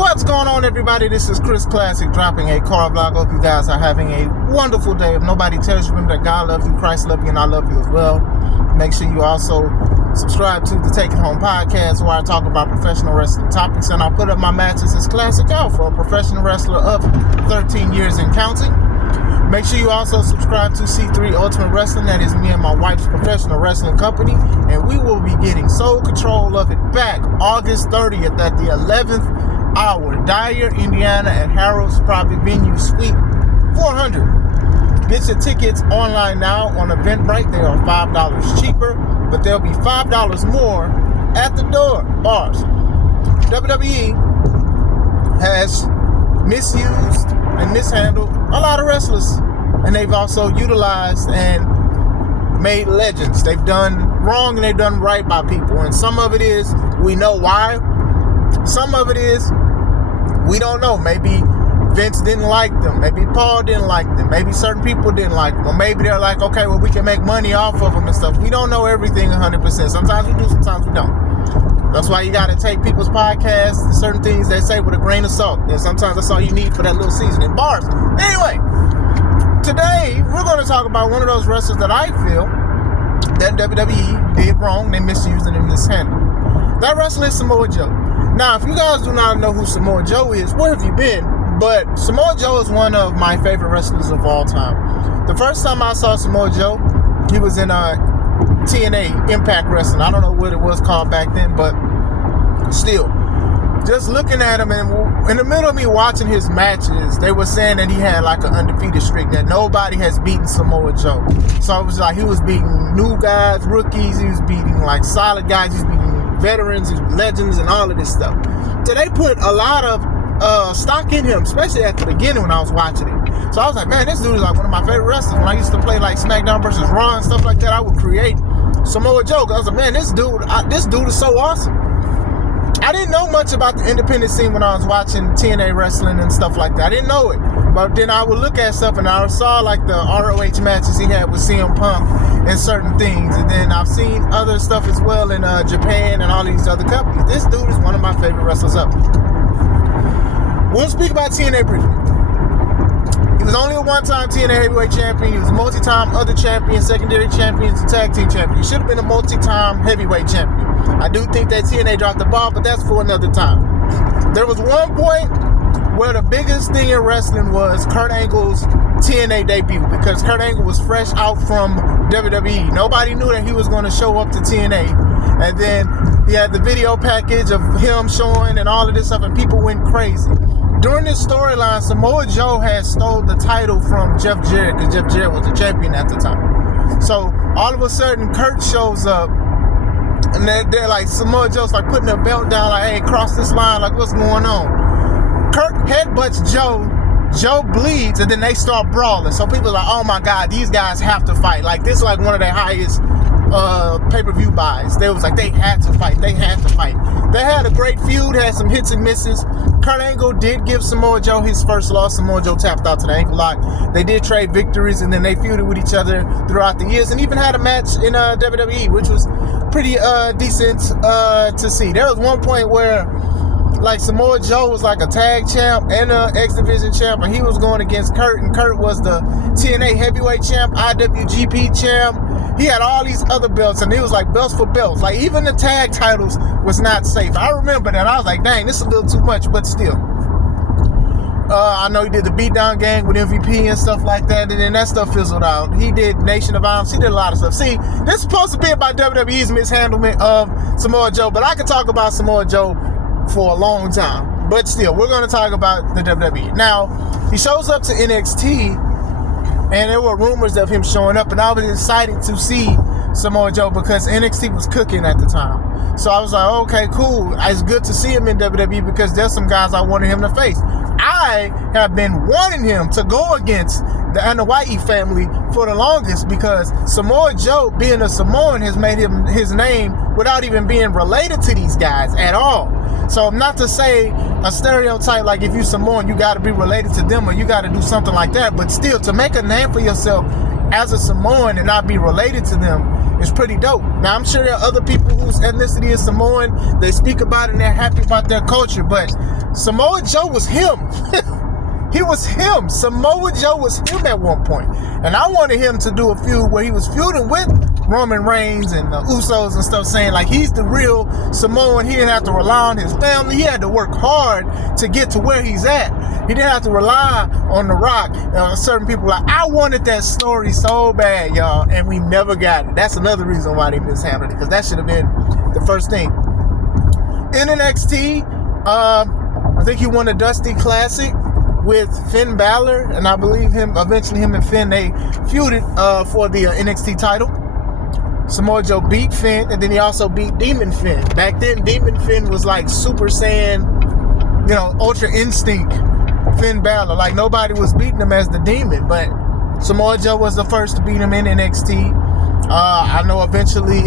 What's going on, everybody? This is Chris Classic dropping a car vlog. Hope you guys are having a wonderful day. If nobody tells you, remember that God loves you, Christ loves you, and I love you as well. Make sure you also subscribe to the Take It Home podcast, where I talk about professional wrestling topics, and I'll put up my matches as classic out for a professional wrestler of 13 years and counting. Make sure you also subscribe to C3 Ultimate Wrestling. That is me and my wife's professional wrestling company, and we will be getting sole control of it back August 30th at the 11th hour, Dyer, Indiana, at Harold's Private Venue, Suite 400. Get your tickets online now on Eventbrite. They are $5 cheaper, but they'll be $5 more at the door. Bars. WWE has misused and mishandled a lot of wrestlers, and they've also utilized and made legends. They've done wrong and they've done right by people, and some of it is we know why. Some of it is we don't know. Maybe Vince didn't like them. Maybe Paul didn't like them. Maybe certain people didn't like them. Or maybe they're like, okay, well, we can make money off of them and stuff. We don't know everything 100%. Sometimes we do, sometimes we don't. That's why you got to take people's podcasts and certain things they say with a grain of salt. And sometimes that's all you need for that little seasoning. Bars. Anyway, today we're going to talk about one of those wrestlers that I feel that WWE did wrong. They misused and mishandled. That wrestler is Samoa Joe. Now, if you guys do not know who Samoa Joe is, where have you been? But Samoa Joe is one of my favorite wrestlers of all time. The first time I saw Samoa Joe, he was in TNA Impact Wrestling. I don't know what it was called back then, but still. Just looking at him, and in the middle of me watching his matches, they were saying that he had like an undefeated streak, that nobody has beaten Samoa Joe. So it was like he was beating new guys, rookies, he was beating like solid guys, he was beating veterans, legends, and all of this stuff. So they put a lot of stock in him, especially at the beginning when I was watching it. So I was like, man, this dude is like one of my favorite wrestlers. When I used to play like SmackDown versus Raw and stuff like that, I would create Samoa Joe. I was like, man, this dude is so awesome. I didn't know much about the independent scene when I was watching TNA wrestling and stuff like that. I didn't know it. But then I would look at stuff and I saw like the ROH matches he had with CM Punk and certain things. And then I've seen other stuff as well in Japan and all these other companies. This dude is one of my favorite wrestlers up. We'll speak about TNA briefly. He was only a one-time TNA heavyweight champion. He was a multi-time other champion, secondary champion, and tag team champion. He should have been a multi-time heavyweight champion. I do think that TNA dropped the ball, but that's for another time. There was one point where the biggest thing in wrestling was Kurt Angle's TNA debut, because Kurt Angle was fresh out from WWE. Nobody knew that he was going to show up to TNA. And then he had the video package of him showing and all of this stuff, and people went crazy. During this storyline, Samoa Joe had stole the title from Jeff Jarrett, because Jeff Jarrett was the champion at the time. So all of a sudden, Kurt shows up, and they're like, Samoa Joe's like putting a belt down, like, hey, cross this line, like, what's going on? Kurt headbutts Joe. Joe bleeds, and then they start brawling. So people are like, oh my God, these guys have to fight. Like, this is like one of their highest pay-per-view buys. They was like, they had to fight. They had to fight. They had a great feud, had some hits and misses. Kurt Angle did give Samoa Joe his first loss. Samoa Joe tapped out to the ankle lock. They did trade victories, and then they feuded with each other throughout the years, and even had a match in WWE, which was pretty decent to see. There was one point where like Samoa Joe was like a tag champ and a X Division champ, and he was going against Kurt, and Kurt was the TNA heavyweight champ, IWGP champ. He had all these other belts, and he was like belts for belts. Like even the tag titles was not safe. I remember that. I was like, dang, this is a little too much, but still. I know he did the Beatdown Gang with MVP and stuff like that, and then that stuff fizzled out. He did Nation of Violence. He did a lot of stuff. See, this is supposed to be about WWE's mishandlement of Samoa Joe, but I could talk about Samoa Joe for a long time. But still, we're going to talk about the WWE. Now, he shows up to NXT, and there were rumors of him showing up, and I was excited to see Samoa Joe because NXT was cooking at the time. So I was like, okay, cool. It's good to see him in WWE because there's some guys I wanted him to face. I have been wanting him to go against the Anoa'i family for the longest, because Samoa Joe, being a Samoan, has made him his name without even being related to these guys at all. So not to say a stereotype like if you Samoan, you got to be related to them or you got to do something like that, but still to make a name for yourself as a Samoan and not be related to them is pretty dope. Now, I'm sure there are other people whose ethnicity is Samoan. They speak about it and they're happy about their culture, but Samoa Joe was him. He was him. Samoa Joe was him at one point. And I wanted him to do a feud where he was feuding with Roman Reigns and the Usos and stuff, saying like he's the real Samoan. He didn't have to rely on his family. He had to work hard to get to where he's at. He didn't have to rely on The Rock. Certain people like, I wanted that story so bad, y'all, and we never got it. That's another reason why they mishandled it, because that should have been the first thing. In NXT, I think he won the Dusty Classic with Finn Balor, and I believe eventually him and Finn, they feuded for the NXT title. Samoa Joe beat Finn, and then he also beat Demon Finn. Back then, Demon Finn was like Super Saiyan, Ultra Instinct Finn Balor. Like, nobody was beating him as the Demon, but Samoa Joe was the first to beat him in NXT. I know eventually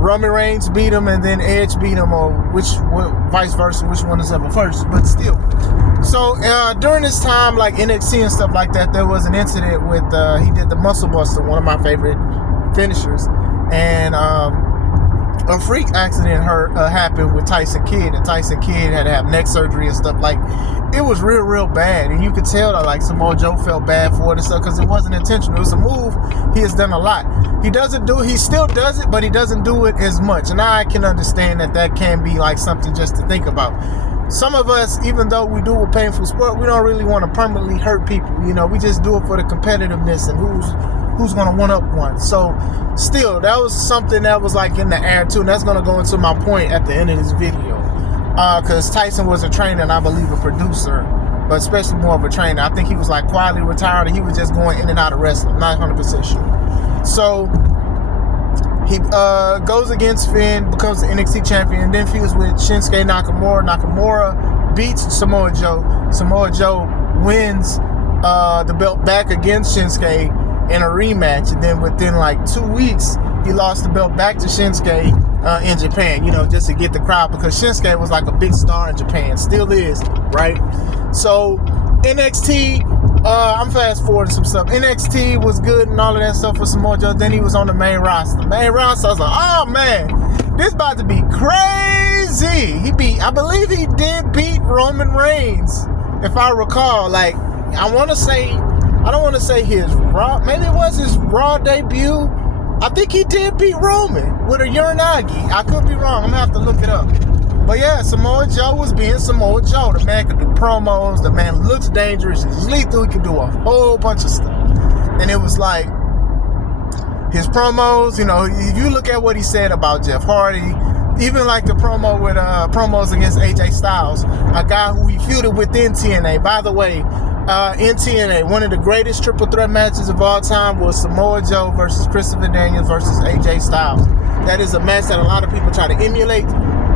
Roman Reigns beat him, and then Edge beat him, or vice versa, which one is ever first, but still. So during this time, like NXT and stuff like that, there was an incident with he did the Muscle Buster, one of my favorite finishers, and a freak accident happened with Tyson Kidd, and Tyson Kidd had to have neck surgery and stuff. Like, it was real bad, and you could tell that like Samoa Joe felt bad for it and stuff, because it wasn't intentional. It was a move he has done a lot. He still does it, but he doesn't do it as much, and I can understand that can be like something just to think about. Some of us, even though we do a painful sport, we don't really want to permanently hurt people. We just do it for the competitiveness and who's going to one-up one. So still, that was something that was like in the air too, and that's going to go into my point at the end of this video, because Tyson was a trainer and I believe a producer, but especially more of a trainer. I think he was like quietly retired, and he was just going in and out of wrestling. I'm not 100% sure. So he goes against Finn, becomes the NXT champion, and then feuds with Shinsuke Nakamura. Nakamura beats Samoa Joe. Samoa Joe wins the belt back against Shinsuke in a rematch, and then within like 2 weeks, he lost the belt back to Shinsuke in Japan, just to get the crowd, because Shinsuke was like a big star in Japan, still is, right? So NXT, I'm fast forwarding some stuff. NXT was good and all of that stuff for Samoa Joe. Then he was on the main roster. I was like, oh man, this about to be crazy. I believe he did beat Roman Reigns, if I recall. Like, I don't want to say his Raw, maybe it was his Raw debut. I think he did beat Roman with a Uranagi. I could be wrong. I'm gonna have to look it up. But yeah, Samoa Joe was being Samoa Joe. The man could do promos. The man looks dangerous. He's lethal. He could do a whole bunch of stuff. And it was like, his promos, if you look at what he said about Jeff Hardy, even like the promo with promos against AJ Styles, a guy who he feuded with in TNA. By the way, in TNA, one of the greatest triple threat matches of all time was Samoa Joe versus Christopher Daniels versus AJ Styles. That is a match that a lot of people try to emulate,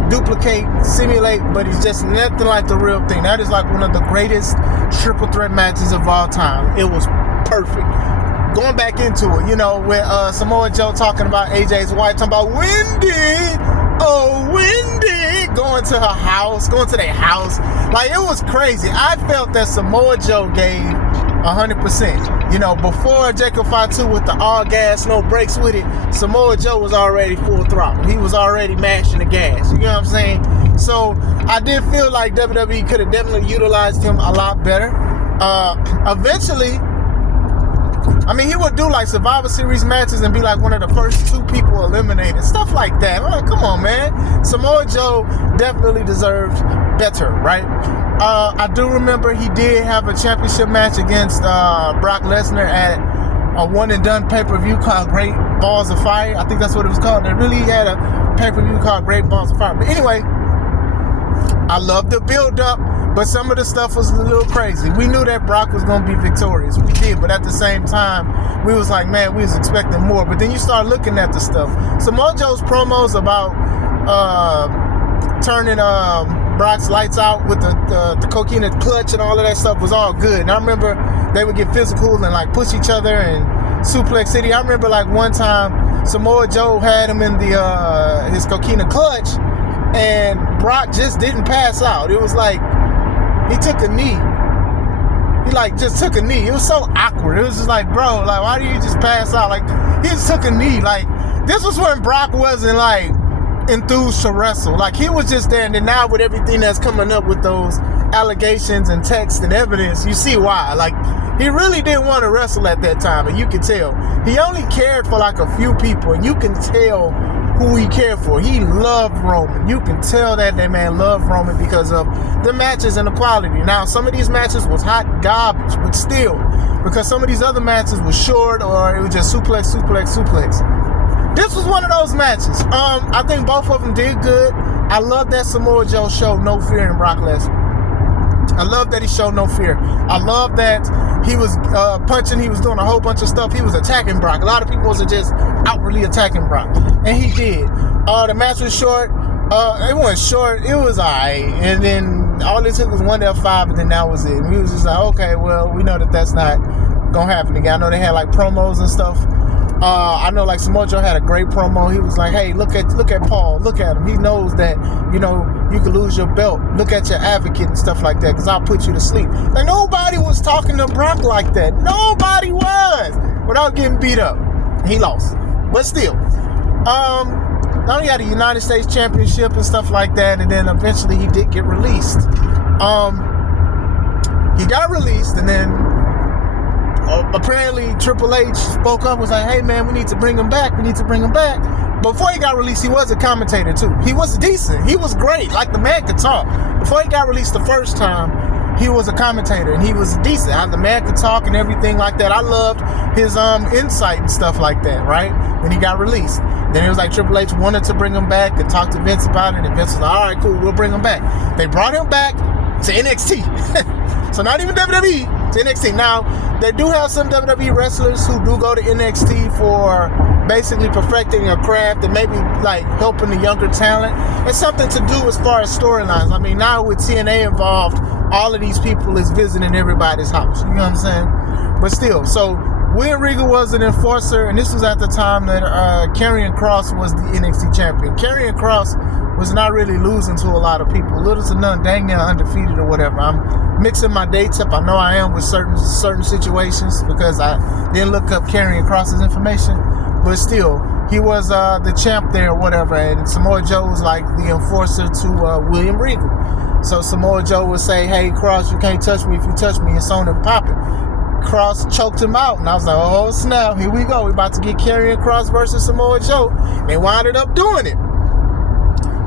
duplicate, simulate, but it's just nothing like the real thing. That is like one of the greatest triple threat matches of all time. It was perfect. Going back into it, with Samoa Joe talking about AJ's wife, talking about Wendy, going to their house. Like, it was crazy. I felt that Samoa Joe gave 100%. Before Jacob Fatu with the all gas, no brakes with it, Samoa Joe was already full throttle. He was already mashing the gas. You know what I'm saying? So I did feel like WWE could have definitely utilized him a lot better. Eventually, he would do like Survivor Series matches and be like one of the first 2 people eliminated. Stuff like that. I'm like, come on, man. Samoa Joe definitely deserved better, right? I do remember he did have a championship match against Brock Lesnar at a one-and-done pay-per-view called Great Balls of Fire. I think that's what it was called. They really had a pay-per-view called Great Balls of Fire. But anyway, I love the build-up, but some of the stuff was a little crazy. We knew that Brock was going to be victorious. We did, but at the same time, we was like, man, we was expecting more. But then you start looking at the stuff. Samoa Joe's promos about turning Brock's lights out with the coquina clutch and all of that stuff was all good. And I remember they would get physical and like push each other and Suplex City. I remember like one time Samoa Joe had him in his coquina clutch, and Brock just didn't pass out. It was like he took a knee. he like just took a knee. It was so awkward. It was just like, bro, like, why do you just pass out? Like, he just took a knee. Like, this was when Brock wasn't like enthused to wrestle. Like, he was just there. And then now with everything that's coming up with those allegations and text and evidence, you see why. Like, he really didn't want to wrestle at that time, and you can tell. He only cared for like a few people, and you can tell who he cared for. He loved Roman. You can tell that man loved Roman because of the matches and the quality. Now, some of these matches was hot garbage, but still, because some of these other matches was short or it was just suplex. This was one of those matches. I think both of them did good. I love that Samoa Joe showed no fear in Brock Lesnar. I love that he showed no fear. I love that he was punching. He was doing a whole bunch of stuff. He was attacking Brock. A lot of people wasn't just outwardly attacking Brock, and he did. The match was short. It wasn't short. It was alright. And then all it took was one F5, and then that was it. And we was just like, okay, well, we know that that's not gonna happen again. I know they had like promos and stuff. I know like Samoa Joe had a great promo. He was like, hey, look at Paul. Look at him. He knows that, you know, you could lose your belt. Look at your advocate and stuff like that, because I'll put you to sleep. Like, nobody was talking to Brock like that. Nobody was. Without getting beat up. He lost. But still. Now he had a United States Championship and stuff like that, and then eventually he did get released. He got released, and then apparently Triple H spoke up, was like, hey man, we need to bring him back. Before he got released, he was a commentator too. He was decent. He was great. Like, the man could talk. Before he got released the first time, he was a commentator, and he was decent. The man could talk and everything like that. I loved his insight and stuff like that, right? When he got released. Then it was like Triple H wanted to bring him back and talk to Vince about it, and Vince was like, all right, cool, we'll bring him back. They brought him back to NXT. So not even WWE, to NXT. Now, they do have some WWE wrestlers who do go to NXT for basically perfecting a craft and maybe like helping the younger talent. It's something to do as far as storylines. I mean, now with TNA involved, all of these people is visiting everybody's house. You know what I'm saying? But still, so William Regal was an enforcer, and this was at the time that Karrion Kross was the NXT champion. Karrion Kross was not really losing to a lot of people. Little to none, dang near undefeated or whatever. I'm mixing my dates up. I know I am with certain situations because I didn't look up Karrion Kross's information. But still, he was the champ there or whatever. And Samoa Joe was like the enforcer to William Regal. So Samoa Joe would say, hey, Kross, you can't touch me. If you touch me, it's on and popping. Kross choked him out, and I was like, oh snap, here we go. We're about to get Karrion Kross versus Samoa Joe. They wound up doing it.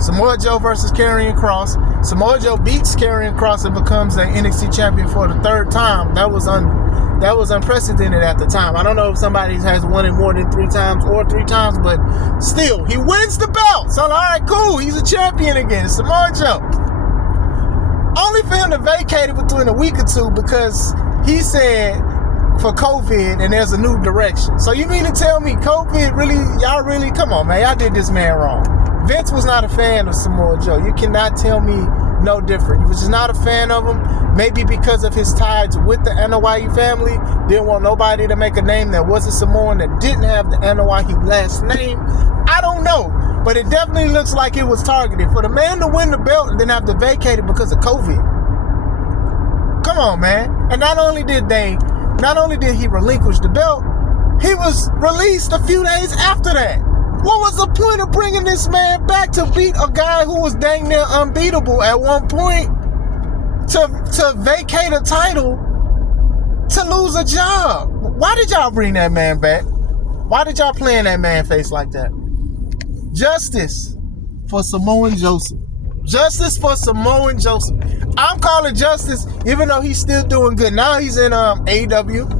Samoa Joe versus Karrion Kross. Samoa Joe beats Karrion Kross and becomes an NXT champion for the third time. That was unprecedented at the time. I don't know if somebody has won it more than 3 times or 3 times, but still, he wins the belt. So, all right, cool. He's a champion again. Samoa Joe. Only for him to vacate it between a week or two because he said for COVID and there's a new direction. So you mean to tell me COVID really, y'all really, come on, man, y'all did this man wrong. Vince was not a fan of Samoa Joe. You cannot tell me no different. He was just not a fan of him. Maybe because of his ties with the Anoa'i family. Didn't want nobody to make a name that wasn't Samoan, that didn't have the Anoa'i last name. I don't know. But it definitely looks like it was targeted. For the man to win the belt and then have to vacate it because of COVID. Come on, man. And not only did he relinquish the belt, he was released a few days after that. What was the point of bringing this man back to beat a guy who was dang near unbeatable at one point? To vacate a title, to lose a job. Why did y'all bring that man back? Why did y'all play in that man face like that? Justice for Samoan Joseph. Justice for Samoan Joseph. I'm calling justice, even though he's still doing good. Now he's in AEW.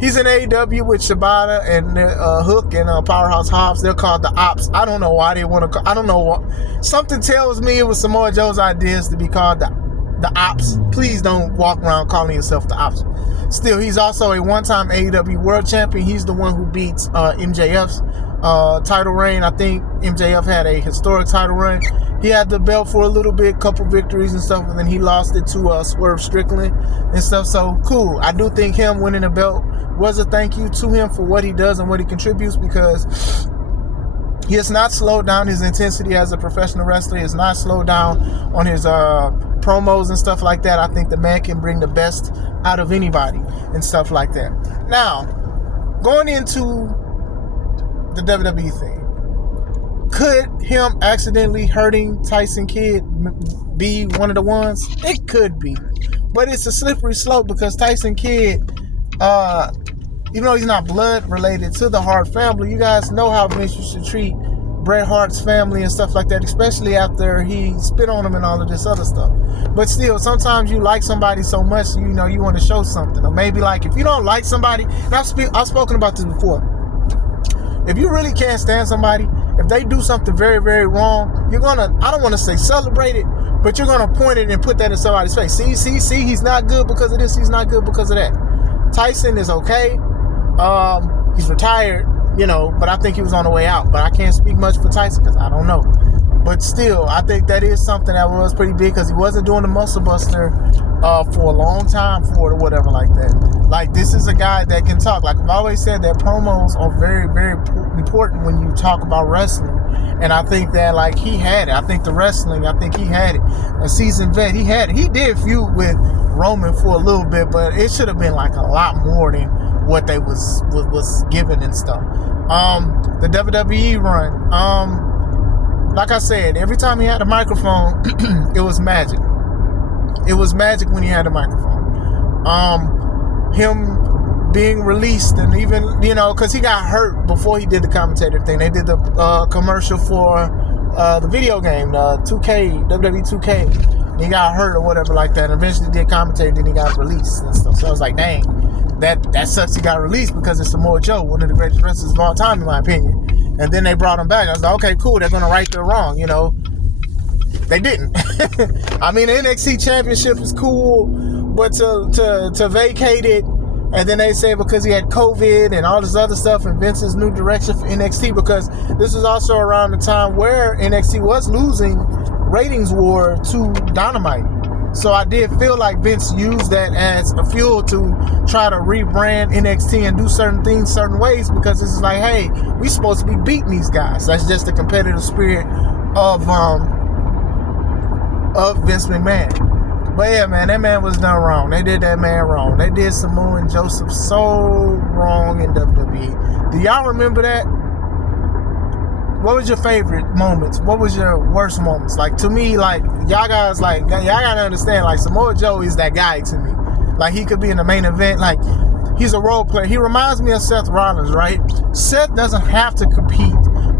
He's in AEW with Shibata and Hook and Powerhouse Hobbs. They're called the Ops. I don't know why they want to. I don't know what. Something tells me it was Samoa Joe's ideas to be called the Ops. Please don't walk around calling yourself the Ops. Still, he's also a one-time AEW World Champion. He's the one who beats MJF's title reign. I think MJF had a historic title reign. He had the belt for a little bit, couple victories and stuff, and then he lost it to Swerve Strickland and stuff. So cool. I do think him winning the belt was a thank you to him for what he does and what he contributes, because he has not slowed down his intensity as a professional wrestler. He has not slowed down on his promos and stuff like that. I think the man can bring the best out of anybody and stuff like that. Now, going into the WWE thing, could him accidentally hurting Tyson Kidd be one of the ones? It could be. But it's a slippery slope because Tyson Kidd, even though he's not blood related to the Hart family, you guys know how Vince used to treat Bret Hart's family and stuff like that, especially after he spit on him and all of this other stuff. But still, sometimes you like somebody so much, you know, you want to show something. Or maybe like if you don't like somebody, and I've spoken about this before, if you really can't stand somebody, if they do something very, very wrong, you're gonna, I don't want to say celebrate it, but you're gonna point it and put that in somebody's face. See, he's not good because of this, he's not good because of that. Tyson is okay. He's retired, you know, but I think he was on the way out. But I can't speak much for Tyson because I don't know. But still, I think that is something that was pretty big because he wasn't doing the muscle buster for a long time for it or whatever like that. Like, this is a guy that can talk. Like I've always said, that promos are very, very important when you talk about wrestling. And I think that, like, he had it. I think the wrestling, I think he had it. A seasoned vet, he had it. He did feud with Roman for a little bit, but it should have been like a lot more than what they was given and stuff. The WWE run, like I said, every time he had a microphone, it was magic. It was magic when he had a microphone. Him being released, and even, you know, because he got hurt before he did the commentator thing. They did the commercial for the video game, 2K, WWE 2K. He got hurt or whatever like that. Eventually did commentate, and then he got released and stuff. So I was like, dang, that sucks he got released because it's Samoa Joe, one of the greatest wrestlers of all time, in my opinion. And then they brought him back. I was like, okay, cool. They're going to right their wrong, you know. They didn't. I mean, the NXT championship is cool, but to vacate it, and then they say because he had COVID and all this other stuff, and Vince's new direction for NXT, because this was also around the time where NXT was losing ratings war to Dynamite. So I did feel like Vince used that as a fuel to try to rebrand NXT and do certain things certain ways, because it's like, hey, we supposed to be beating these guys. That's just the competitive spirit of Vince McMahon. But yeah, man, that man was done wrong. They did that man wrong. They did Samoa and Joseph so wrong in WWE. Do y'all remember that? What was your favorite moments? What was your worst moments? Like, to me, like, y'all guys, like, y'all gotta understand, like, Samoa Joe is that guy to me. Like, he could be in the main event. Like, he's a role player. He reminds me of Seth Rollins, right? Seth doesn't have to compete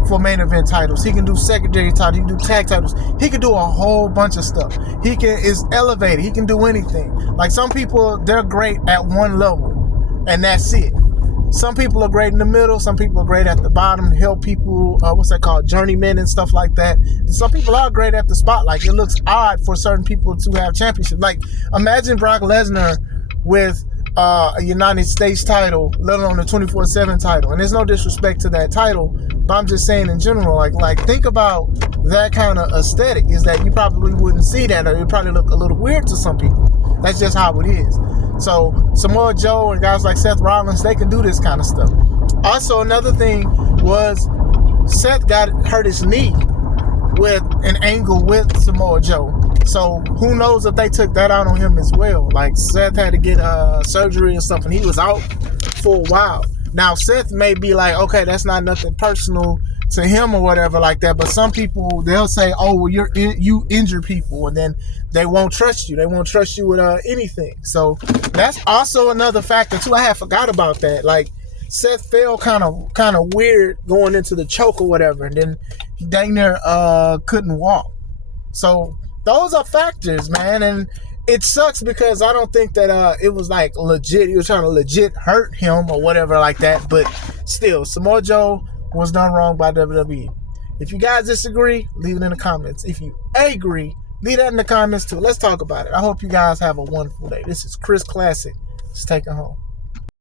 for main event titles. He can do secondary titles. He can do tag titles. He can do a whole bunch of stuff. He is elevated. He can do anything. Like, some people, they're great at one level, and that's it. Some people are great in the middle. Some people are great at the bottom to help people, journeymen and stuff like that. And some people are great at the spotlight. It looks odd for certain people to have championships. Like, imagine Brock Lesnar with a United States title, let alone a 24/7 title. And there's no disrespect to that title, but I'm just saying in general, like think about that kind of aesthetic, is that you probably wouldn't see that, or it probably look a little weird to some people. That's just how it is. So Samoa Joe and guys like Seth Rollins, they can do this kind of stuff. Also, another thing was Seth got hurt his knee with an angle with Samoa Joe. So who knows if they took that out on him as well. Like, Seth had to get surgery and stuff, and he was out for a while. Now, Seth may be like, okay, that's not nothing personal to him or whatever like that, but some people, they'll say, oh, well, you injure people, and then they won't trust you. They won't trust you with anything. So that's also another factor too. I had forgot about that. Like, Seth fell kind of weird going into the choke or whatever, and then he dang near couldn't walk. So those are factors, man, and it sucks because I don't think that it was like legit. He was trying to legit hurt him or whatever like that, but still, Samoa Joe was done wrong by WWE. If you guys disagree, leave it in the comments. If you agree, leave that in the comments too. Let's talk about it. I hope you guys have a wonderful day. This is Chris Classic. Let's take it home.